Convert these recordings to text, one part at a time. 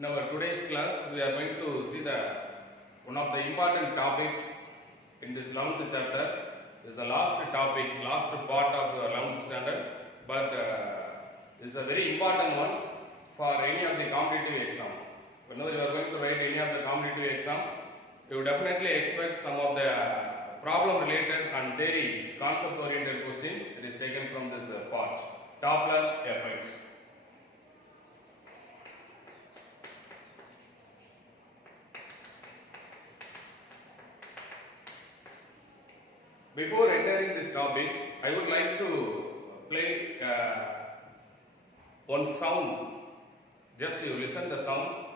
In our today's class, we are going to see one of the important topic in this 11th chapter. This is the last topic, last part of the 11th standard, but this is a very important one for any of the competitive exam. Whenever you are going to write any of the competitive exam, you definitely expect some of the problem related and very concept oriented question. It is taken from this part, Doppler effects. Before entering this topic, I would like to play one sound. Just you listen the sound.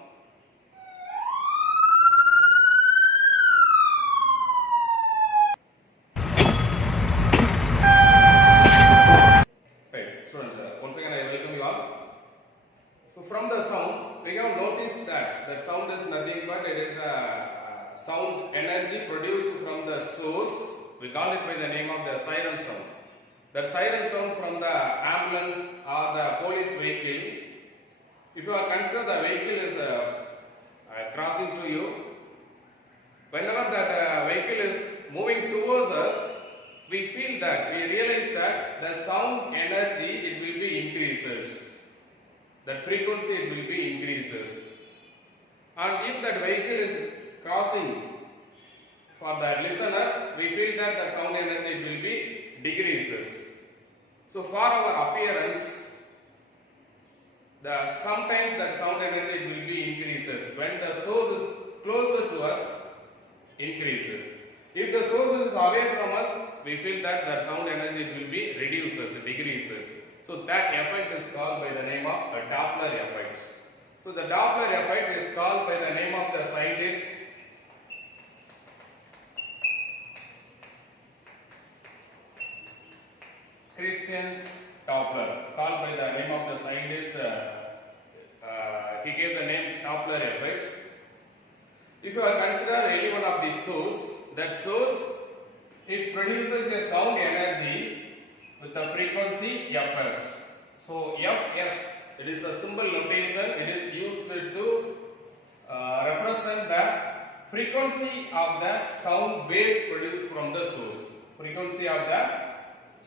Right, students, once again I welcome you all. So from the sound, we have noticed that sound is nothing but it is a sound energy produced from the source. We call it by the name of the siren sound. That siren sound from the ambulance or the police vehicle. If you are consider the vehicle is crossing to you, whenever that vehicle is moving towards us, we feel that, we realize that the sound energy it will be increases. That frequency it will be increases. And if that vehicle is crossing, for the listener, we feel that the sound energy will be decreases. So for our appearance, sometimes that sound energy will be increases. When the source is closer to us, increases. If the source is away from us, we feel that the sound energy will be reduces, decreases. So that effect is called by the name of the Doppler effect. So the Doppler effect is called by the name of the scientist Christian Doppler, called by the name of the scientist, he gave the name Doppler effect. If you are consider any one of these source, that source, it produces a sound energy with the frequency Fs. So Fs, it is a symbol notation, it is used to represent the frequency of the sound wave produced from the source. Frequency of the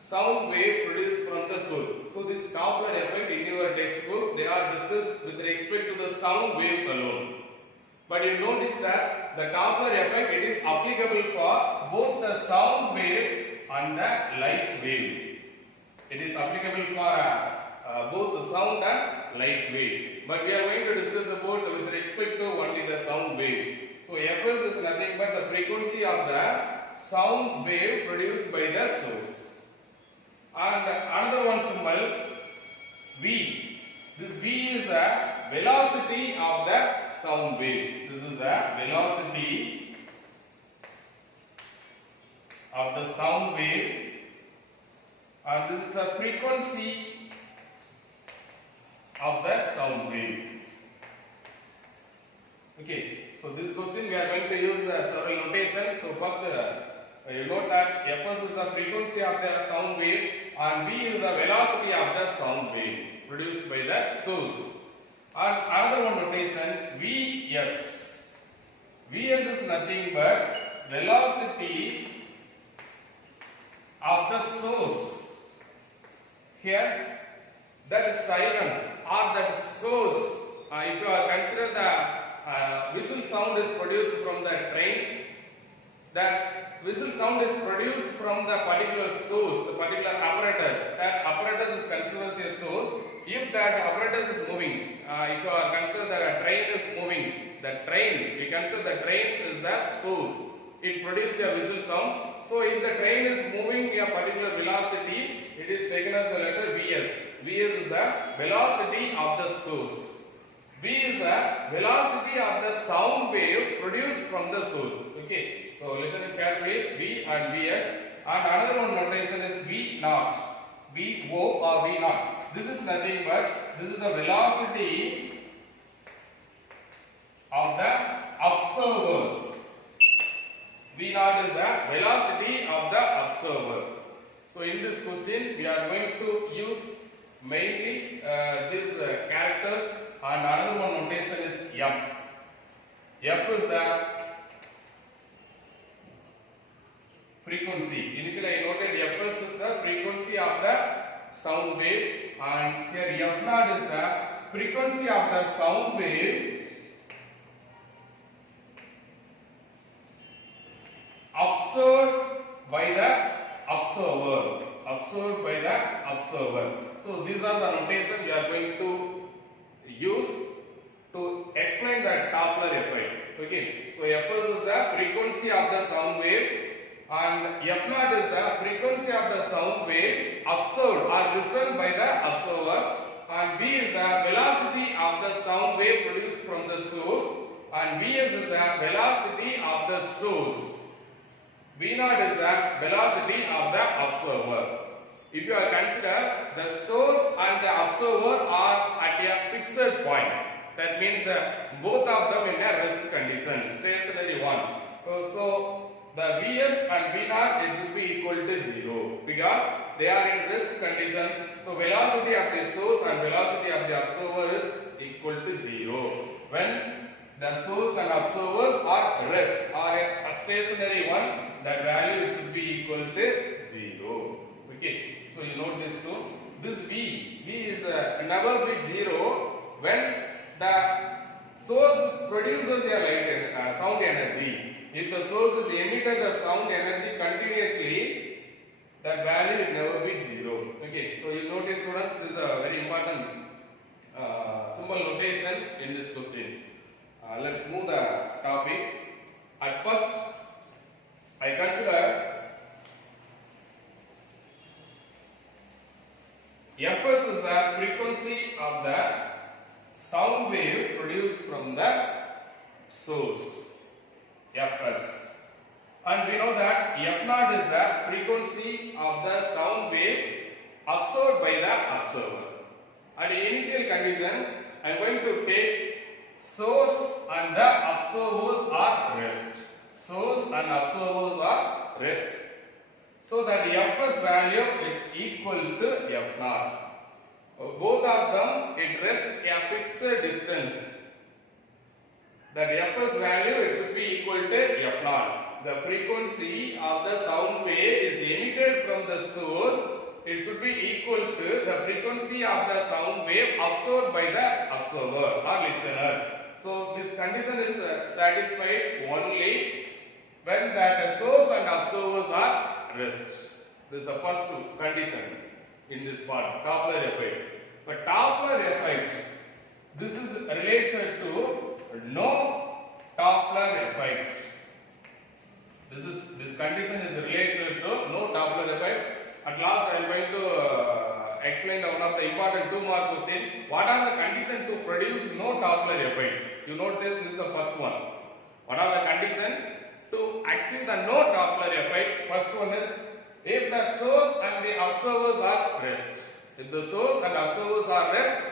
sound wave produced from the source. So this Doppler effect in your textbook, they are discussed with respect to the sound waves alone. But you notice that the Doppler effect it is applicable for both the sound wave and the light wave. It is applicable for both the sound and light wave. But we are going to discuss about with respect to only the sound wave. So Fs is nothing but the frequency of the sound wave produced by the source. And another one symbol V. This V is the velocity of the sound wave. This is the velocity of the sound wave, and this is the frequency of the sound wave. Okay, so this question we are going to use the several notations. So first you note that Fs is the frequency of the sound wave and V is the velocity of the sound wave produced by the source. And another one notation Vs. Vs is nothing but velocity of the source. Here that is siren or that source. If you are consider the whistle sound is produced from the train, that whistle sound is produced from the particular source, the particular apparatus. That apparatus is considered as a source. If that apparatus is moving, if you are consider the train is moving, the train, we consider the train is the source. It produces a whistle sound. So if the train is moving a particular velocity, it is taken as the letter Vs. Vs is the velocity of the source. V is the velocity of the sound wave produced from the source. Okay, so listen carefully, V and Vs. And another one notation is V naught, V O or V naught. This is nothing but this is the velocity of the observer. V naught is the velocity of the observer. So in this question, we are going to use mainly these characters, and another one notation is F is the frequency. Initially I noted Fs is the frequency of the sound wave, and here F naught is the frequency of the sound wave observed by the observer. Observed by the observer. So these are the notation we are going to use to explain the Doppler effect. Okay. So Fs is the frequency of the sound wave, and F naught is the frequency of the sound wave observed or listened by the observer, and V is the velocity of the sound wave produced from the source, and Vs is the velocity of the source. V naught is the velocity of the observer. If you are consider the source and the observer are at a fixed point, that means both of them in a rest condition, stationary one. So the Vs and V naught it should be equal to 0 because they are in rest condition. So velocity of the source and velocity of the observer is equal to 0. When the source and observers are rest or a stationary one, that value should be equal to 0. Okay, so you note this too. This V is never be 0 when the source produces a light sound energy. If the source is emitted the sound energy continuously, that value will never be 0. Okay, so you notice students, this is a very important symbol notation in this question. Let's move the topic. At first, I consider Fs is the frequency of the sound wave produced from the source. Fs. And we know that F naught is the frequency of the sound wave observed by the observer. At the initial condition, I am going to take source and the observers are rest. Source and observers are rest. So that the Fs value is equal to F naught. Both of them it rests a fixed distance. That Fs value it should be equal to F naught. The frequency of the sound wave is emitted from the source. It should be equal to the frequency of the sound wave observed by the observer or listener. So this condition is satisfied only when that source and observers are rest. This is the first condition in this part, Doppler effect. But Doppler effect, this is related to no Doppler effect. This condition is related to no Doppler effect. At last I am going to explain one of the important 2-mark question. What are the conditions to produce no Doppler effect? You notice this is the first one. What are the conditions to achieve the no Doppler effect? First one is if the source and the observers are rest. If the source and observers are rest,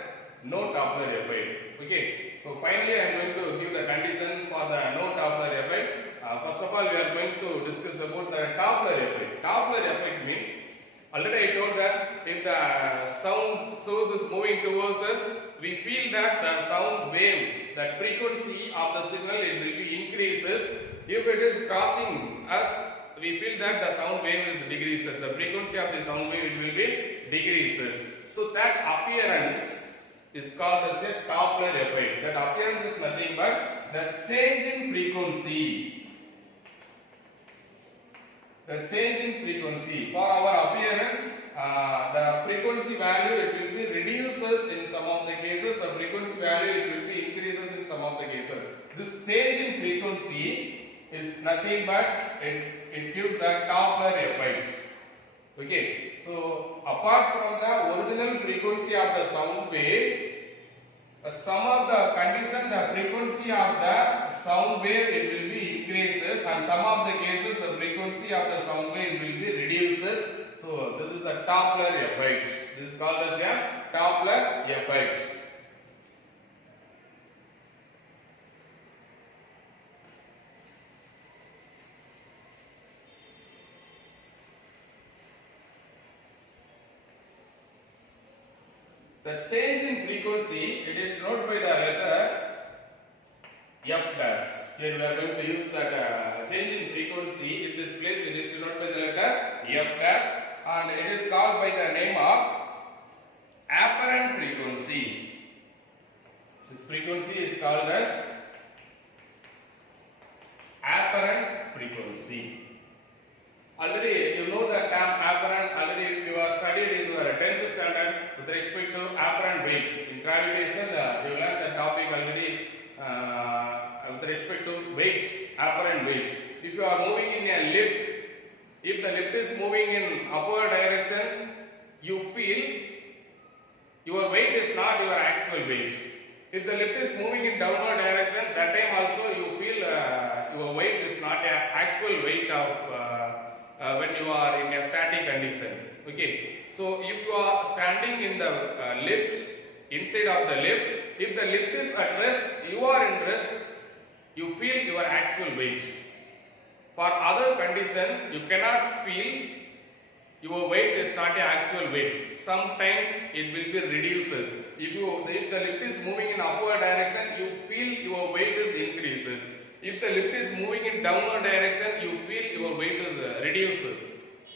no Doppler effect. Okay. So finally I am going to give the condition for the no Doppler effect. First of all, we are going to discuss about the Doppler effect. Doppler effect means, already I told that if the sound source is moving towards us, we feel that the sound wave, that frequency of the signal it will be increases. If it is crossing us, we feel that the sound wave is decreases. The frequency of the sound wave it will be decreases. So that appearance is called as a Doppler effect. That appearance is nothing but the change in frequency. The change in frequency. For our appearance, the frequency value it will be reduces in some of the cases. The frequency value it will be increases in some of the cases. This change in frequency is nothing but it gives the Doppler effect. Okay. So apart from the original frequency of the sound wave, some of the condition the frequency of the sound wave it will be increases, and some of the cases the frequency of the sound wave will be reduces. So this is the Doppler effect. This is called as a Doppler effect. The change in frequency it is noted by the letter F dash. Here we are going to use that change in frequency. In this place, it is denoted by the letter F dash, and it is called by the name of apparent frequency. This frequency is called as apparent frequency. Already you know the term apparent. Already you have studied in your 10th standard with respect to apparent weight. In gravitation, you learned the topic already with respect to weight, apparent weight. If you are moving in a lift, if the lift is moving in upward direction, you feel your weight is not your actual weight. If the lift is moving in downward direction, that time also you feel your weight is not an actual weight of when you are in a static condition. Okay, so if you are standing in the lift, inside of the lift, if the lift is at rest, you are in rest, you feel your actual weight. For other condition, you cannot feel your weight is not an actual weight. Sometimes it will be reduced. If the lift is moving in upward direction, you feel your weight is increases. If the lift is moving in downward direction, you feel your weight is reduces.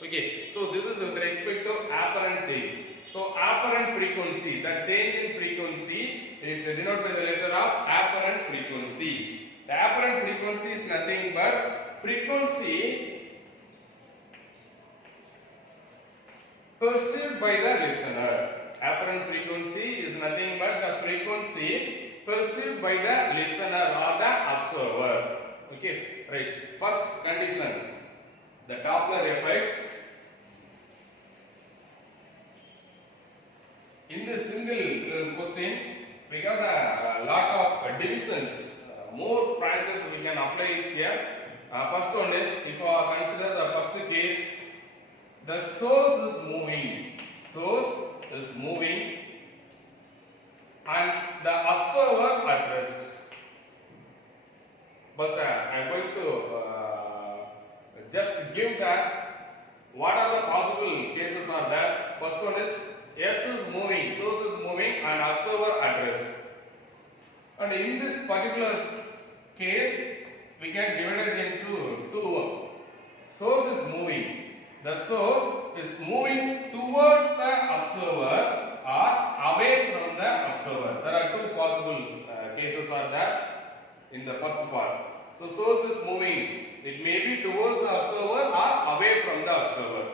Okay, so this is with respect to apparent change. So apparent frequency, the change in frequency, it's denoted by the letter of apparent frequency. The apparent frequency is nothing but frequency perceived by the listener. Apparent frequency is nothing but the frequency perceived by the listener or the observer. Okay, right. First condition, the Doppler effect. In this single question, we got a lot of divisions, more branches we can apply it here. First one is, if you consider the first case, the source is moving. Source is moving and the observer at rest. But I am going to just give that what are the possible cases are there. First one is S is moving, source is moving and observer at rest. And in this particular case, we can divide it into two. Source is moving. The source is moving towards the observer or away from the observer. There are two possible cases are there in the first part. So source is moving. It may be towards the observer or away from the observer.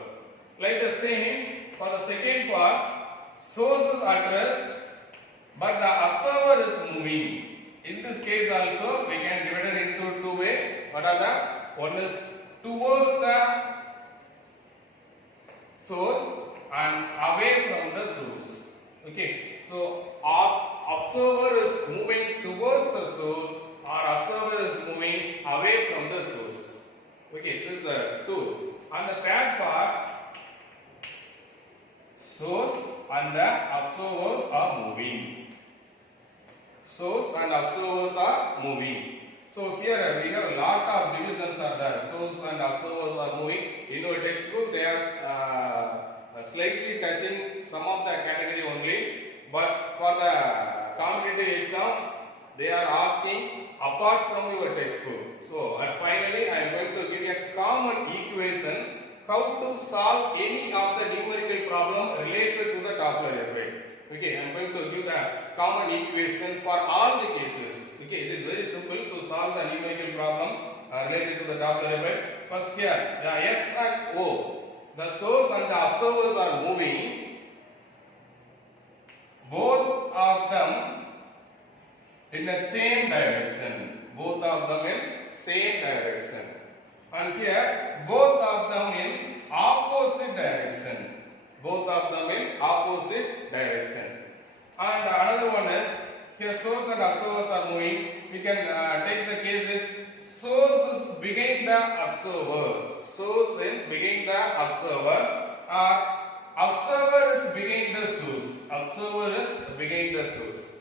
Like the same for the second part, source is at rest, but the observer is moving. In this case also, we can divide it into two ways. What are the? One is towards the source and away from the source. Okay, so observer is moving towards the source or observer is moving away from the source. Okay, this is the two. And the third part, source and the observers are moving. Source and observers are moving. So here we have a lot of divisions are there. Source and observers are moving. In our textbook they are slightly touching some of the category only. But for the competitive exam, they are asking apart from your textbook. So finally I am going to give you a common equation how to solve any of the numerical problem related to the Doppler effect. Okay, I am going to give the common equation for all the cases. Okay, it is very simple to solve the numerical problem related to the Doppler effect. First here, the S and O, the source and the observers are moving, both of them in the same direction. Both of them in same direction. And here, both of them in opposite direction. Both of them in opposite direction. And another one is, here source and observers are moving. We can take the cases, source is behind the observer. Source is behind the observer. Observer is behind the source. Observer is behind the source.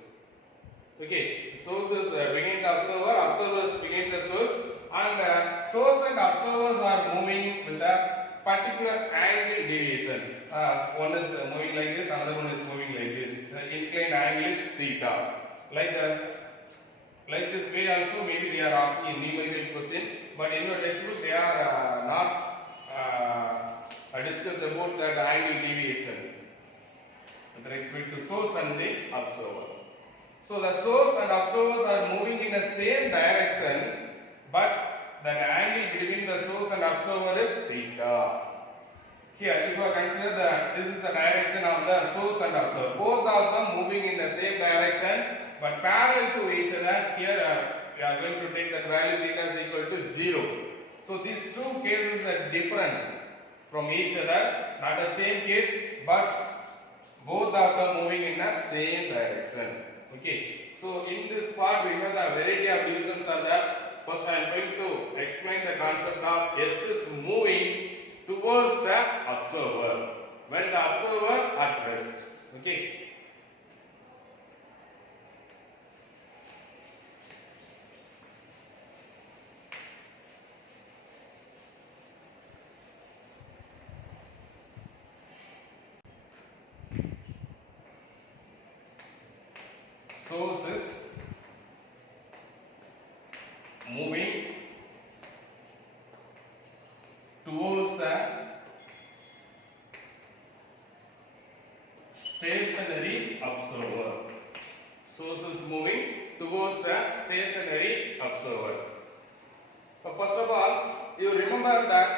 Okay, source is behind the observer, observer is behind the source, and source and observers are moving with a particular angle deviation. One is moving like this, another one is moving like this. The inclined angle is theta. Like the Like this way also maybe they are asking a numerical question, but in your textbook they are not discuss about that angle deviation with respect to source and the observer. So the source and observers are moving in the same direction, but the angle between the source and observer is theta. Here, if you consider that this is the direction of the source and observer, both of them moving in the same direction, but parallel to each other. Here, we are going to take that value theta is equal to 0. So these two cases are different from each other, not the same case, but both of them moving in the same direction. Okay. So in this part, we have the variety of divisions are there. First, I am going to explain the concept of S is moving towards the observer when the observer at rest. Okay. Source is moving towards the stationary observer. Source is moving towards the stationary observer. So first of all, you remember that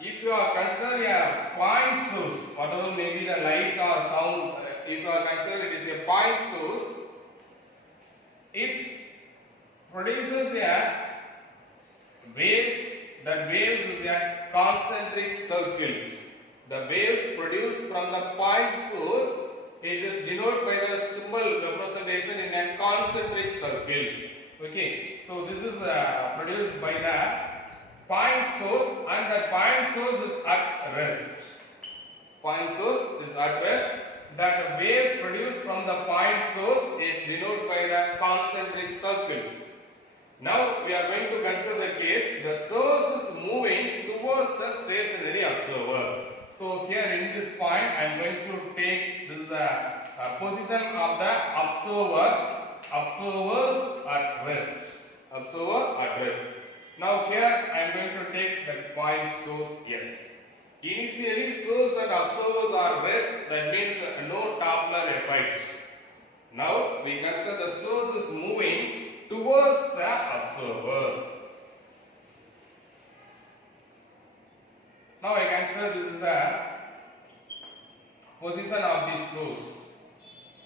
if you are considering a point source, whatever may be the light or sound, if you are considering it is a point source, it produces a waves. That waves is a concentric circles. The waves produced from the point source, it is denoted by the symbol representation in a concentric circles. Okay, so this is produced by the point source, and the point source is at rest. Point source is at rest. That waves produced from the point source is denoted by the concentric circles. Now we are going to consider the case the source is moving towards the stationary observer. So here in this point I am going to take this is the position of the observer at rest. Observer at rest. Now here I am going to take the point source S. Initially source and observers are rest, that means no Doppler effect. Now we consider the source is moving towards the observer. Now I consider this is the position of the source.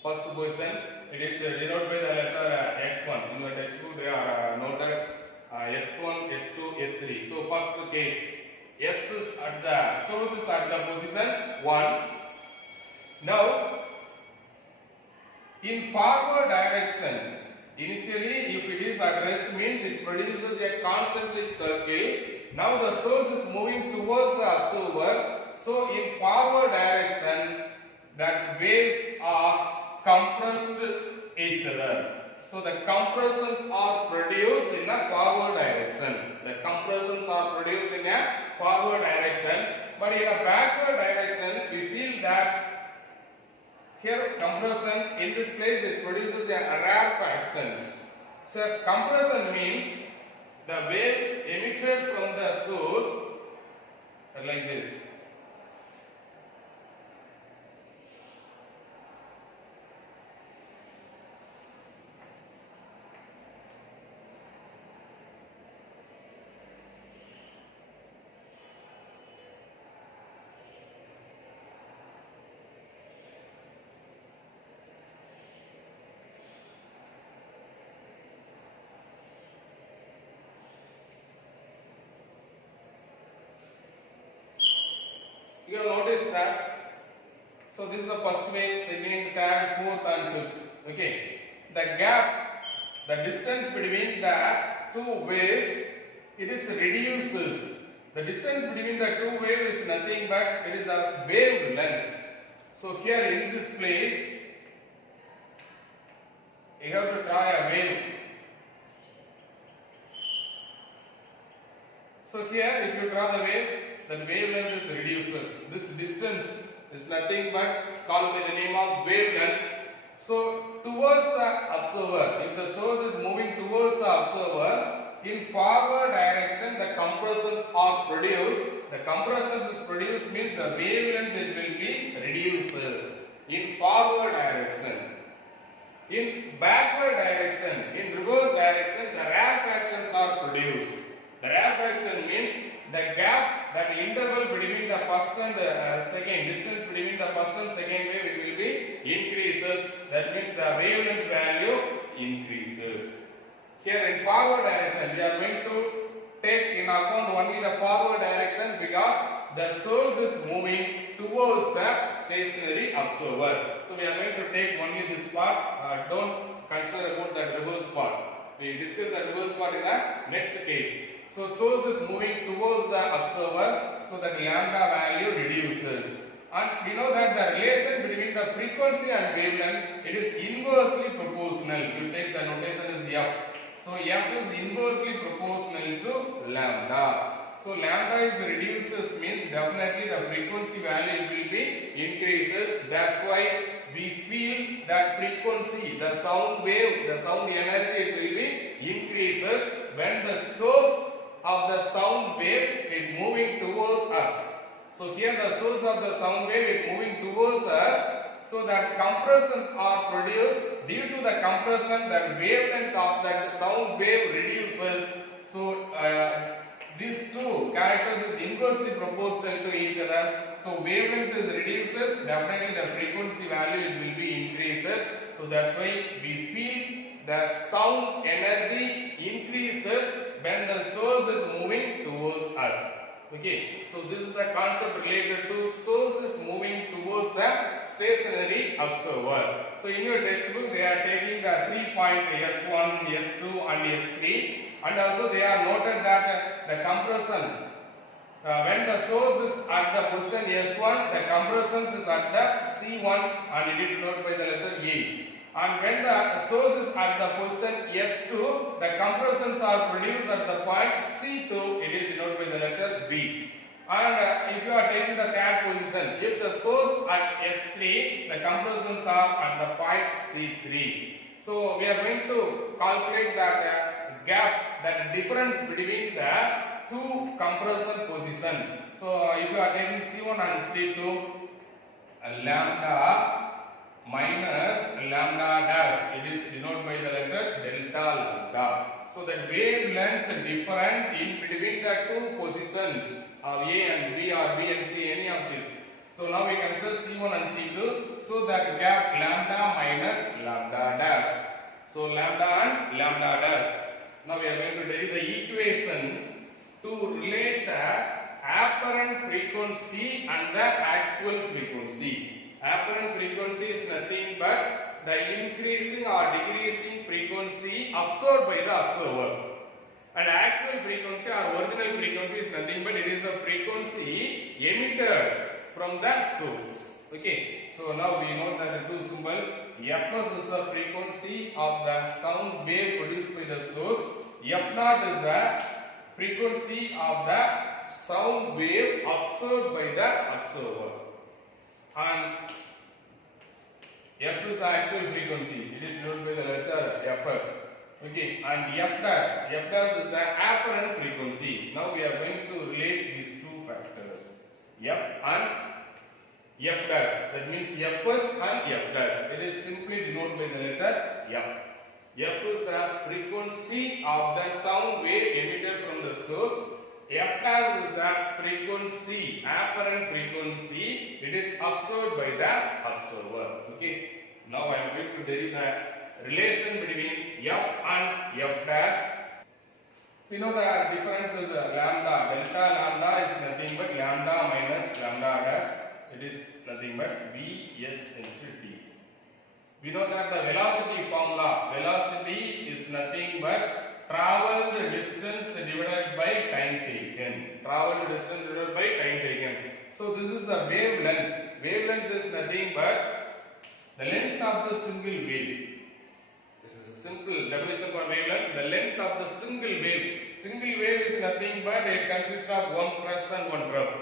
First position, it is denoted by the letter x1. In your textbook they are noted s1, s2, s3. So first case, S is at the source is at the position 1. Now in forward direction, initially if it is at rest means it produces a concentric circle. Now the source is moving towards the observer. So in forward direction, that waves are compressed each other. So the compressions are produced in a forward direction. The compressions are produced in a forward direction, but in a backward direction we feel that here compression in this place it produces a rarefaction. So compression means the waves emitted from the source are like this. You have noticed that. So this is the first wave, second, third, fourth and fifth. Okay. The gap, the distance between the two waves, it is reduces. The distance between the two waves is nothing but it is the wavelength. So here in this place, you have to draw a wave. So here if you draw the wave, the wavelength is reduces. This distance is nothing but called by the name of wavelength. So towards the observer observer. If the source is moving towards the observer, in forward direction the compressions are produced. The compressions is produced means the wavelength it will be reduces in forward direction. In backward direction, in reverse direction, the rarefactions are produced. The rarefaction means the gap, that interval between the first and second, distance between the first and second wave, it will be increases. That means the wavelength value increases. Here in forward direction, we are going to take in account only the forward direction because the source is moving towards the stationary observer. So we are going to take only this part. Don't consider about the reverse part. We discuss the reverse part in the next case. So source is moving towards the observer, so that lambda value reduces. And we know that the relation between the frequency and wavelength, it is inversely proportional. You take the notation as F. So F is inversely proportional to lambda. So lambda is reduces means definitely the frequency value will be increases. That's why we feel that frequency, the sound wave, the sound energy, it will be increases when the source of the sound wave is moving towards us. So here the source of the sound wave is moving towards us, so that compressions are produced. Due to the compression, the wavelength of that sound wave reduces. So these two characters is inversely proportional to each other. So wavelength is reduces, definitely the frequency value it will be increases. So that's why we feel the sound energy increases when the source is moving towards us. Okay, so this is the concept related to sources moving towards the stationary observer. So in your textbook they are taking the 3 point S1, S2 and S3, and also they are noted that the compression when the source is at the position S1, the compression is at the C1 and it is denoted by the letter A. And when the source is at the position S2, the compressions are produced at the point C2, it is denoted by the letter B. And if you are taking the third position, if the source at S3, the compressions are at the point C3. So we are going to calculate that gap, that difference between the two compression position. So if you are taking C1 and C2, lambda minus lambda dash, it is denoted by the letter delta lambda. So the wavelength different in between the two positions of A and B or B and C, any of this. So now we consider C1 and C2. So that gap lambda minus lambda dash. So lambda and lambda dash. Now we are going to derive the equation to relate the apparent frequency and the actual frequency. Apparent frequency is nothing but the increasing or decreasing frequency observed by the observer. And actual frequency or original frequency is nothing but it is the frequency emitted from the source. Okay, so now we know that the two symbol Fs is the frequency of the sound wave produced by the source. F0 is the frequency of the sound wave observed by the observer. And F is the actual frequency, it is denoted by the letter Fs. Okay, and F dash is the apparent frequency. Now we are going to relate these two factors, F and F dash. That means Fs and F dash. It is simply denoted by the letter F. F is the frequency of the sound wave emitted from the source. F dash is the frequency, apparent frequency, it is observed by the observer. Okay. Now I am going to derive the relation between F and F dash. We know the difference is lambda. Delta lambda is nothing but lambda minus lambda dash. It is nothing but Vs into T. We know that the velocity formula, velocity is nothing but traveled distance divided by time taken. Traveled distance divided by time taken. So this is the wavelength. Wavelength is nothing but the length of the single wave. This is a simple definition for wavelength. The length of the single wave. Single wave is nothing but it consists of one crest and one trough.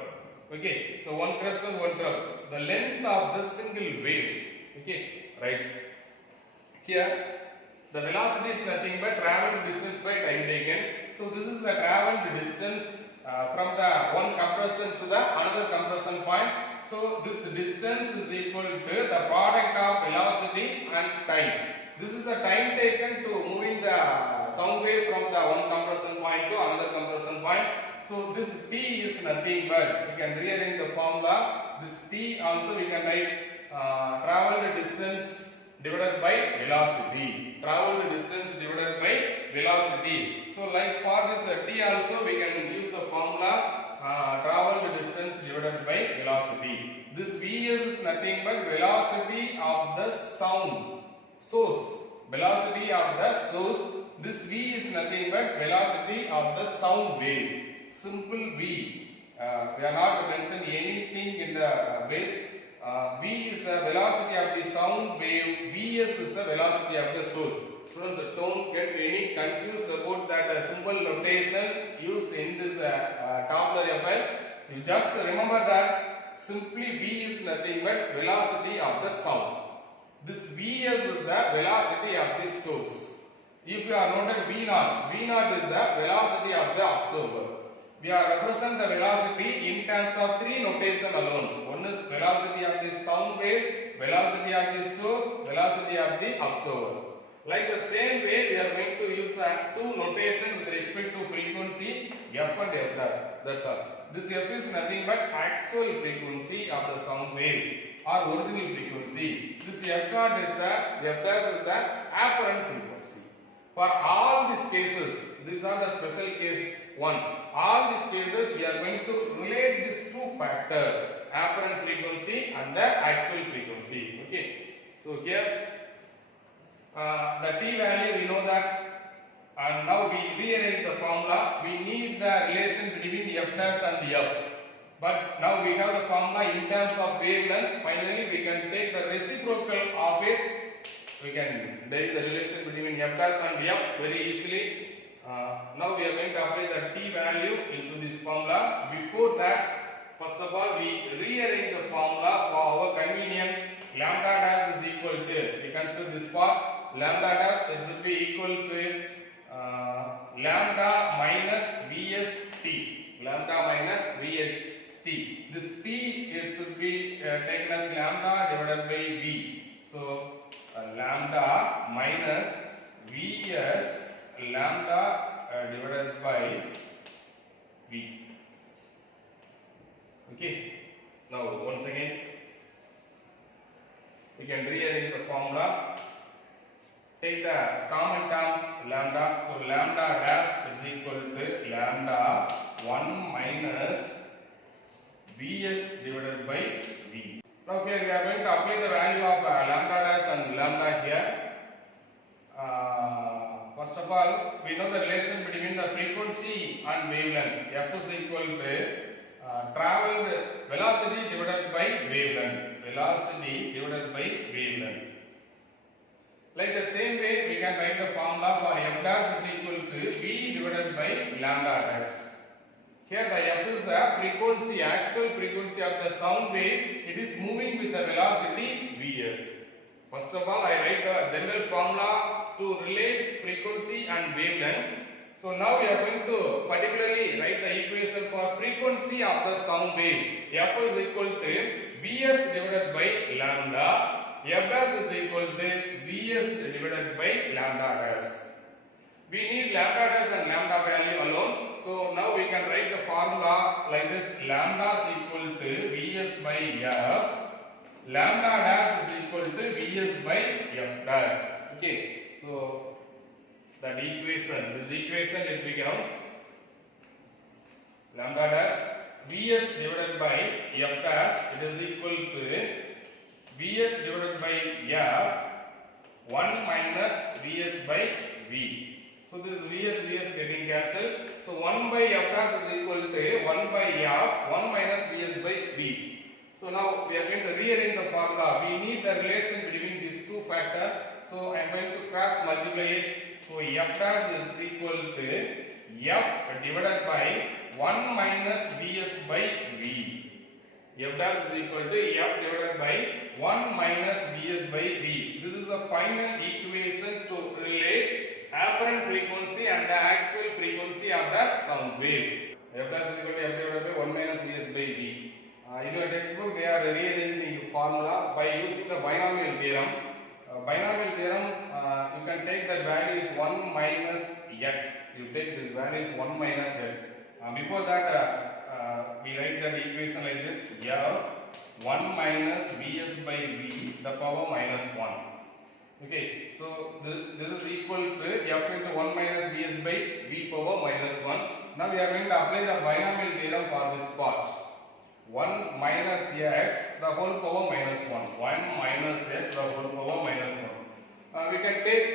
Okay, so one crest and one trough. The length of the single wave. Okay, right. Here The velocity is nothing but traveled distance by time taken. So this is the traveled distance from the one compression to the another compression point. So this distance is equal to the product of velocity and time. This is the time taken to moving the sound wave from the one compression point to another compression point. So this t is nothing but, we can rearrange the formula. This t also we can write traveled distance divided by velocity. Traveled distance divided by velocity. So like for this t also we can use the formula traveled distance divided by velocity. This Vs is nothing but velocity of the sound source. Velocity of the source. This V is nothing but velocity of the sound wave. Simple V. We are not mentioning anything in the base. V is the velocity of the sound wave. Vs is the velocity of the source. Students, don't get any confused about that symbol notation used in this Doppler effect. You just remember that simply V is nothing but velocity of the sound. This Vs is the velocity of the source. If you are noted V0, V0 is the velocity of the observer. We are represent the velocity in terms of three notation alone. One is velocity of the sound wave, velocity of the source, velocity of the observer. Like the same way, we are going to use the two notation with respect to frequency f and f dash. That's all. This f is nothing but actual frequency of the sound wave or original frequency. This f dash is the apparent frequency. For all these cases, these are the special case 1. All these cases we are going to relate these two factors, apparent frequency and the actual frequency. Okay. So here the t value we know that, and now we rearrange the formula. We need the relation between f dash and f. But now we have the formula in terms of wavelength. Finally, we can take the reciprocal of it. We can derive the relation between f dash and f very easily. Now we are going to apply the t value into this formula. Before that, first of all, we rearrange the formula for our convenience. Lambda dash is equal to, we consider this part, lambda dash is will be equal to lambda minus Vst. Lambda minus Vst. This t should be taken as lambda divided by V. So lambda minus Vs lambda divided by V. Okay. Now once again we can rearrange the formula. Take the common term lambda. So lambda dash is equal to lambda 1 minus Vs divided by V. Now here we are going to apply the value of lambda dash and lambda here. First of all, we know the relation between the frequency and wavelength. F is equal to traveled velocity divided by wavelength. Velocity divided by wavelength. Like the same way, we can write the formula for f dash is equal to V divided by lambda dash. Here the f is the frequency, actual frequency of the sound wave. It is moving with the velocity Vs. First of all, I write the general formula to relate frequency and wavelength. So now we are going to particularly write the equation for frequency of the sound wave. F is equal to Vs divided by lambda. F dash is equal to Vs divided by lambda dash. We need lambda dash and lambda value alone. So now we can write the formula like this. Lambda is equal to Vs by F. Lambda dash is equal to Vs by F dash. Okay. So that equation, this equation it becomes lambda dash Vs divided by F dash, it is equal to Vs divided by F 1 minus Vs by V. So this Vs getting cancelled. So 1 by F dash is equal to 1 by F 1 minus Vs by V. So now we are going to rearrange the formula. We need the relation between these two factors. So I am going to cross multiply it. So F dash is equal to F divided by 1 minus Vs by V. F dash is equal to F divided by 1 minus Vs by V. This is the final equation to relate apparent frequency and the actual frequency of that sound wave. F dash is equal to F divided by 1 minus Vs by V. In your textbook, they are rearranging the formula by using the binomial theorem. Binomial theorem, you can take that value is 1 minus x. You take this value is 1 minus x. Before that, we write the equation like this: F 1 minus Vs by V the power minus 1. Okay, so this is equal to F into 1 minus Vs by V power minus 1. Now we are going to apply the binomial theorem for this part. 1 minus x the whole power minus 1. 1 minus x the whole power minus 1. We can take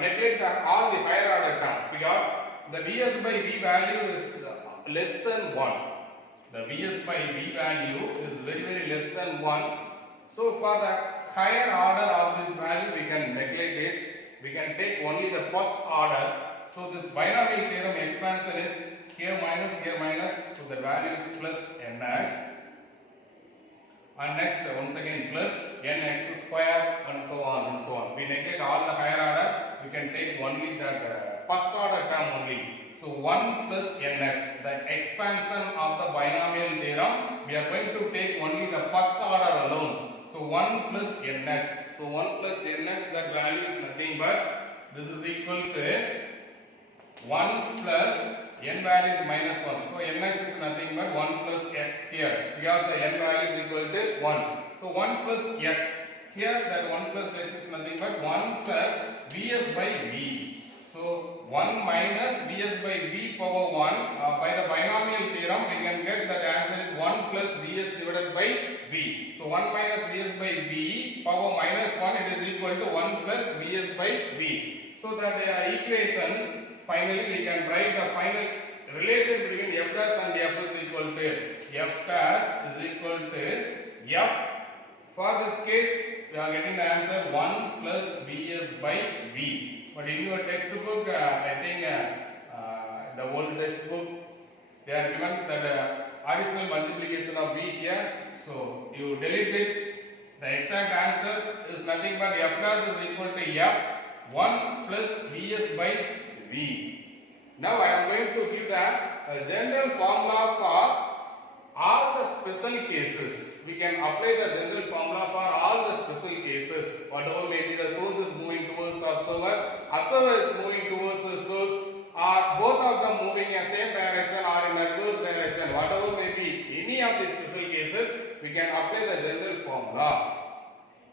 neglect all the higher order term because the Vs by V value is less than 1. The Vs by V value is very less than 1. So for the higher order of this value we can neglect it. We can take only the first order. So this binomial theorem expansion is here minus, so the value is plus nx, and next once again plus nx square, and so on and so on. We neglect all the higher order, we can take only the first order term only. So 1 plus nx, the expansion of the binomial theorem, we are going to take only the first order alone. So 1 plus nx, so 1 plus nx, that value is nothing but this is equal to 1 plus n value is minus 1. So nx is nothing but 1 plus x here because the n value is equal to 1. So 1 plus x here, that 1 plus x is nothing but 1 plus Vs by V. So 1 minus Vs by V power 1. By the binomial theorem we can get that answer is 1 plus Vs divided by V. So 1 minus Vs by V power minus 1, it is equal to 1 plus Vs by V. So that equation, finally we can write the final relation between F dash and F is equal to F dash is equal to F. For this case we are getting the answer 1 plus Vs by V. But in your textbook, I think the old textbook, they are given that additional multiplication of V here. So you delete it. The exact answer is nothing but F dash is equal to F 1 plus Vs by V. Now I am going to give the general formula for all the special cases. We can apply the general formula for all the special cases. Whatever may be the source is moving towards the observer is moving towards the source, or both of them moving in the same direction or in a reverse direction. Whatever may be any of these special cases, we can apply the general formula.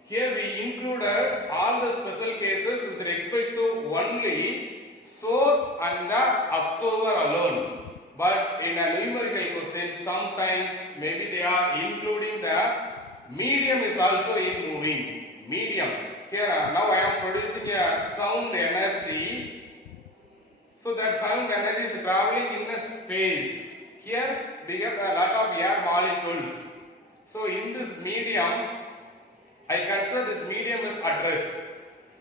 Here we included all the special cases with respect to only source and the observer alone. But in a numerical question, sometimes maybe they are including the medium is also in moving. Medium. Here now I am producing a sound energy. So that sound energy is traveling in a space. Here we get a lot of air molecules. So in this medium, I consider this medium is at rest.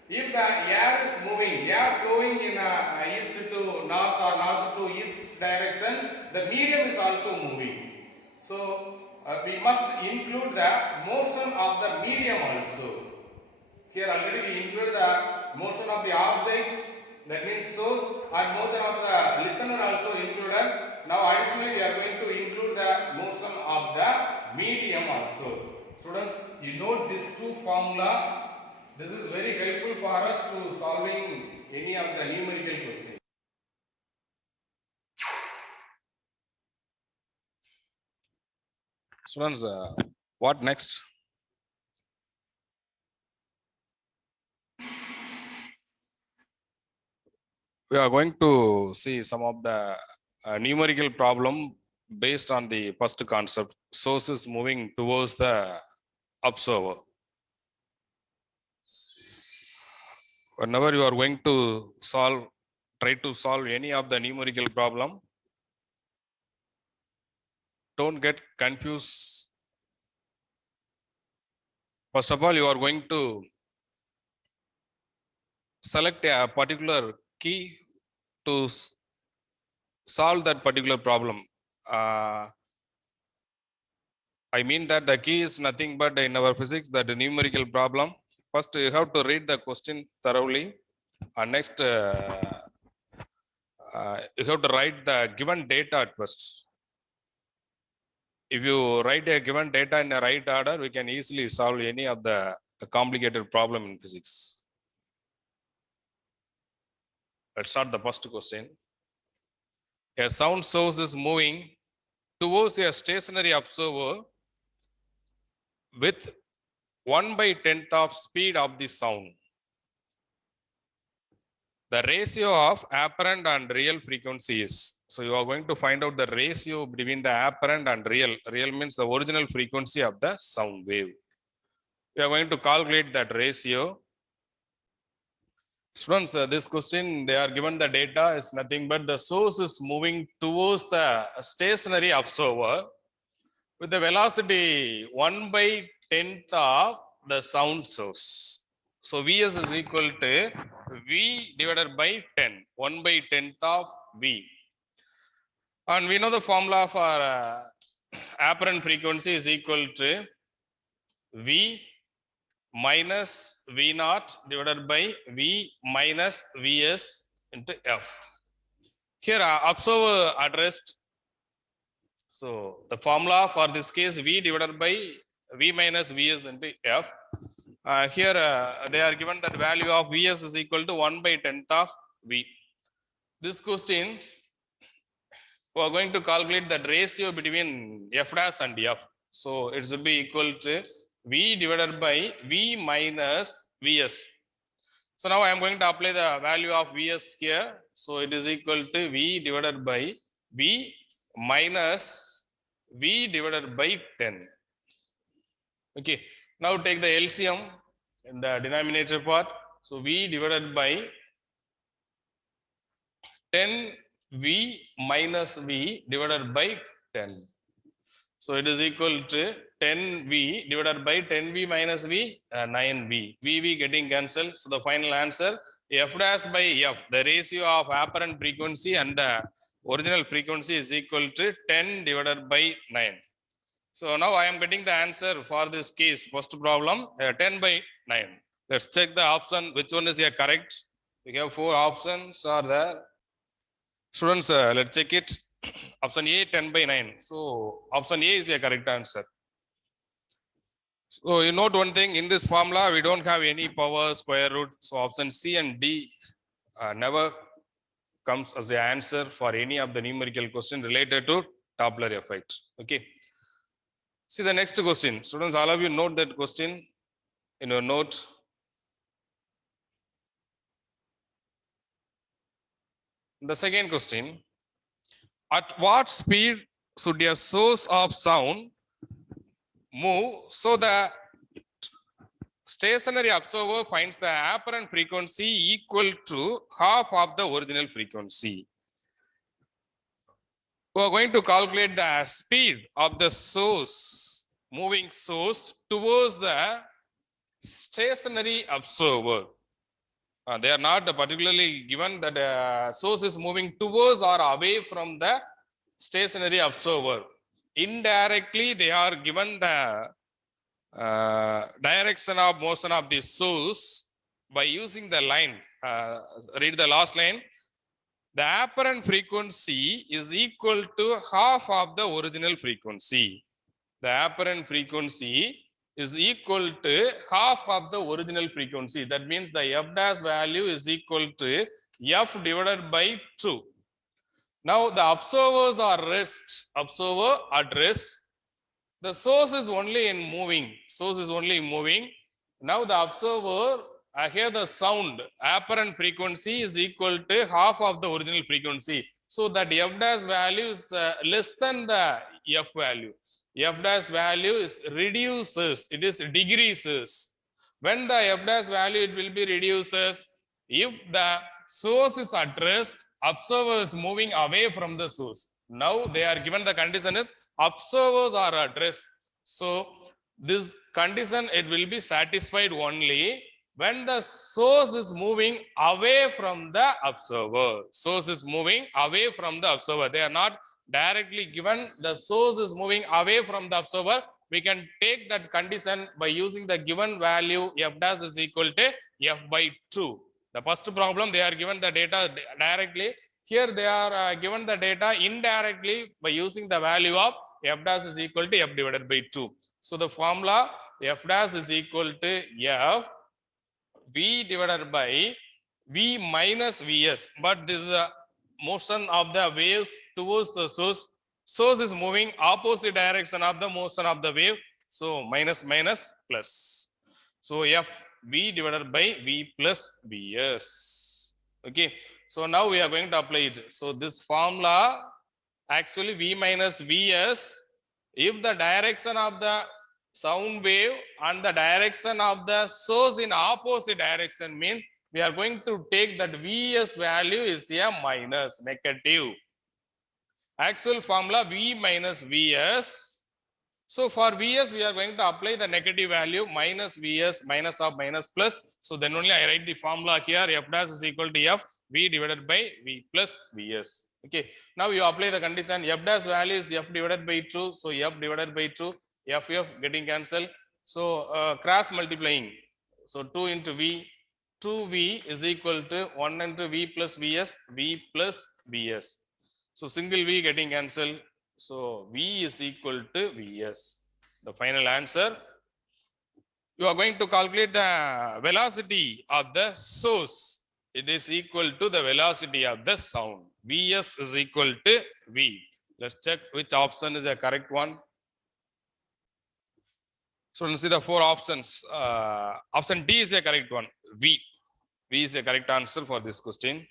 If the air is moving, air flowing in east to north or north to east direction, the medium is also moving. So we must include the motion of the medium also. Here already we include the motion of the object, that means source, and motion of the listener also included. Now additionally we are going to include the motion of the medium also. Students, you note these two formula. This is very helpful for us to solving any of the numerical questions. Students, what next? We are going to see some of the numerical problem based on the first concept, sources moving towards the observer. Whenever you are going to try to solve any of the numerical problem, don't get confused. First of all, you are going to select a particular key to solve that particular problem. I mean that the key is nothing but in our physics that numerical problem. First, you have to read the question thoroughly, and next, you have to write the given data at first. If you write a given data in the right order, we can easily solve any of the complicated problem in physics. Let's start the first question. A sound source is moving towards a stationary observer with 1/10th of speed of the sound. The ratio of apparent and real frequency is. So you are going to find out the ratio between the apparent and real. Real means the original frequency of the sound wave. We are going to calculate that ratio. Students, this question, they are given the data is nothing but the source is moving towards the stationary observer with the velocity 1/10th of the sound source. So Vs is equal to V divided by 10, 1/10th of V. And we know the formula for apparent frequency is equal to V minus V naught divided by V minus Vs into F. Here observer addressed. So the formula for this case V divided by V minus Vs into F. Here they are given that value of Vs is equal to 1/10th of V. This question, we are going to calculate that ratio between F dash and F. So it should be equal to V divided by V minus Vs. So now I am going to apply the value of Vs here. So it is equal to V divided by V minus V divided by 10. Okay. Now take the LCM in the denominator part. So V divided by 10V minus V divided by 10. So it is equal to 10V divided by 10V minus V, 9V. VV getting cancelled. So the final answer, F dash by F, the ratio of apparent frequency and the original frequency is equal to 10 divided by 9. So now I am getting the answer for this case, first problem, 10/9. Let's check the option, which one is here correct. We have 4 options are there. Students, let's check it. Option A, 10/9. So option A is a correct answer. So you note one thing, in this formula, we don't have any power square root. So option C and D never comes as the answer for any of the numerical question related to Doppler effect. Okay. See the next question. Students, all of you note that question in your note. The second question, at what speed should a source of sound move so the stationary observer finds the apparent frequency equal to half of the original frequency? We are going to calculate the speed of the source, moving source towards the stationary observer. They are not particularly given that source is moving towards or away from the stationary observer. Indirectly, they are given the direction of motion of the source by using the line. Read the last line. The apparent frequency is equal to half of the original frequency. The apparent frequency is equal to half of the original frequency. That means the F dash value is equal to F divided by 2. Now the observers are rest. Observer at rest. The source is only in moving. Source is only moving. Now the observer, I hear the sound, apparent frequency is equal to half of the original frequency. So that F dash value is less than the F value. F dash value is reduces, it is decreases. When the F dash value, it will be reduces if the source is at rest, observer is moving away from the source. Now they are given the condition is observers are at rest. So this condition, it will be satisfied only when the source is moving away from the observer. Source is moving away from the observer. They are not directly given the source is moving away from the observer. we can take that condition by using the given value f dash is equal to f by 2. The first problem, they are given the data directly. Here they are given the data indirectly by using the value of f dash is equal to f divided by 2. So the formula f dash is equal to f v divided by v minus vs. But this is a motion of the waves towards the source. Source is moving opposite direction of the motion of the wave. So minus minus plus. So f v divided by v plus vs. Okay. So now we are going to apply it. So this formula actually v minus vs, if the direction of the sound wave and the direction of the source in opposite direction, means we are going to take that vs value is a minus, negative. Actual formula v minus vs. So for vs we are going to apply the negative value minus vs, minus of minus plus. So then only I write the formula here, f dash is equal to f v divided by v plus vs. Okay, now you apply the condition, f dash value is f divided by 2. So f divided by 2, f getting cancelled. So cross multiplying. So 2 into v, 2v is equal to 1 into v plus vs, v plus vs. So single v getting cancelled. So v is equal to vs. The final answer. You are going to calculate the velocity of the source. It is equal to the velocity of the sound. Vs is equal to v. Let's check which option is a correct one. So let's see the four options. Option D is a correct one. V. V is a correct answer for this question.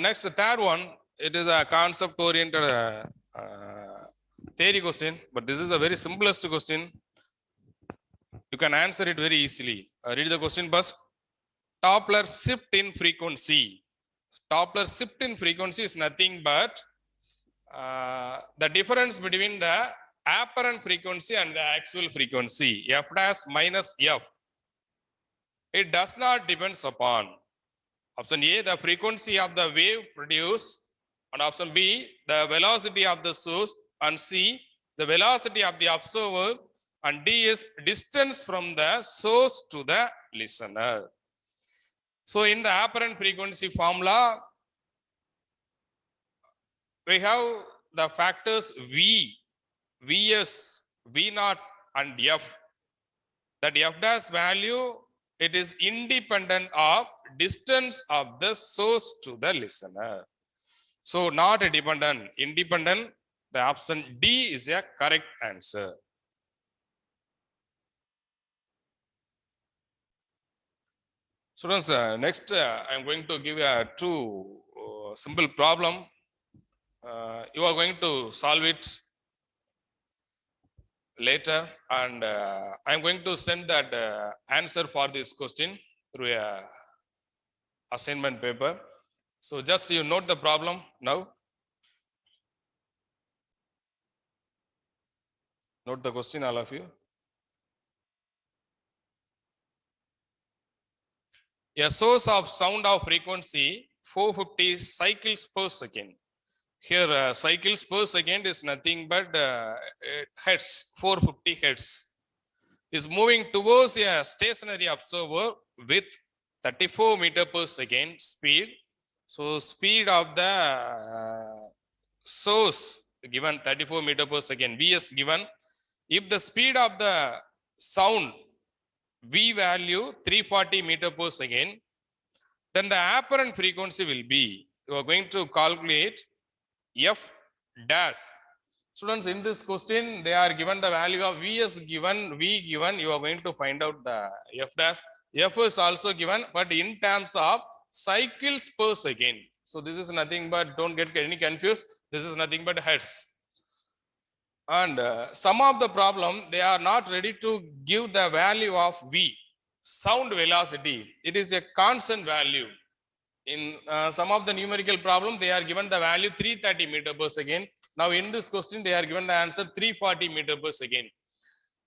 Next, the third one, it is a concept-oriented theory question, but this is a very simplest question. You can answer it very easily. Read the question first. Doppler shift in frequency. Doppler shift in frequency is nothing but the difference between the apparent frequency and the actual frequency. F dash minus f. It does not depend upon. Option A, the frequency of the wave produced, and option B, the velocity of the source, and C, the velocity of the observer, and D is distance from the source to the listener. So in the apparent frequency formula, we have the factors V, Vs, V0 and F. That F dash value, it is independent of distance of the source to the listener. So not a dependent, independent. The option D is a correct answer. Students, next I am going to give you two simple problem. You are going to solve it later, and I am going to send that answer for this question through a assignment paper. So just you note the problem now. Note the question, all of you. A source of sound of frequency 450 cycles per second. Here cycles per second is nothing but hertz, 450 hertz. Is moving towards a stationary observer with 34 meter per second speed. So speed of the source given 34 meter per second, V is given. If the speed of the sound V value 340 meter per second, then the apparent frequency will be, you are going to calculate F dash. Students, in this question, they are given the value of V is given, V given, you are going to find out the F dash. F is also given, but in terms of cycles per second. So this is nothing but, don't get any confused, this is nothing but hertz. And some of the problem, they are not ready to give the value of V, sound velocity. It is a constant value. In some of the numerical problem, they are given the value 330 meter per second. Now in this question, they are given the answer 340 meter per second.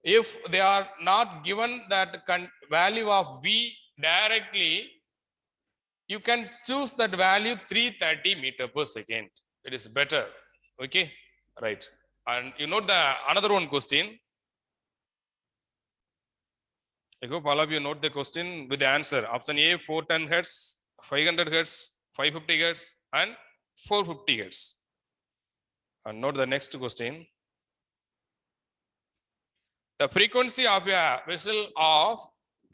If they are not given that value of V directly, you can choose that value 330 meter per second. It is better. Okay, right. And you note the another one question. I hope all of you note the question with the answer. Option A, 410 hertz, 500 hertz, 550 hertz, and 450 hertz. And note the next question. The frequency of a vessel of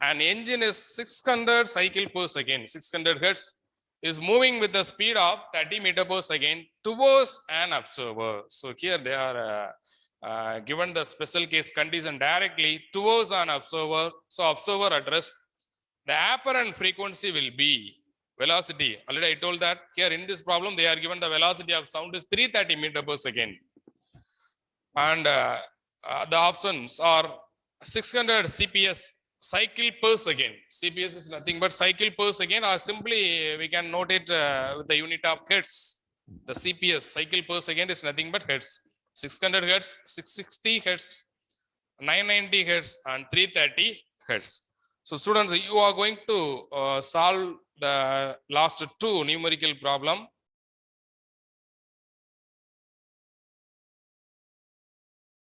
an engine is 600 cycle per second. 600 hertz is moving with the speed of 30 meter per second towards an observer. So here they are given the special case condition directly towards an observer. So observer address, the apparent frequency will be velocity. Already I told that here in this problem they are given the velocity of sound is 330 meter per second. And the options are 600 CPS cycle per second. CPS is nothing but cycle per second, or simply we can note it with the unit of hertz. The CPS cycle per second is nothing but hertz. 600 hertz, 660 hertz, 990 hertz, and 330 hertz. So students, you are going to solve the last two numerical problem.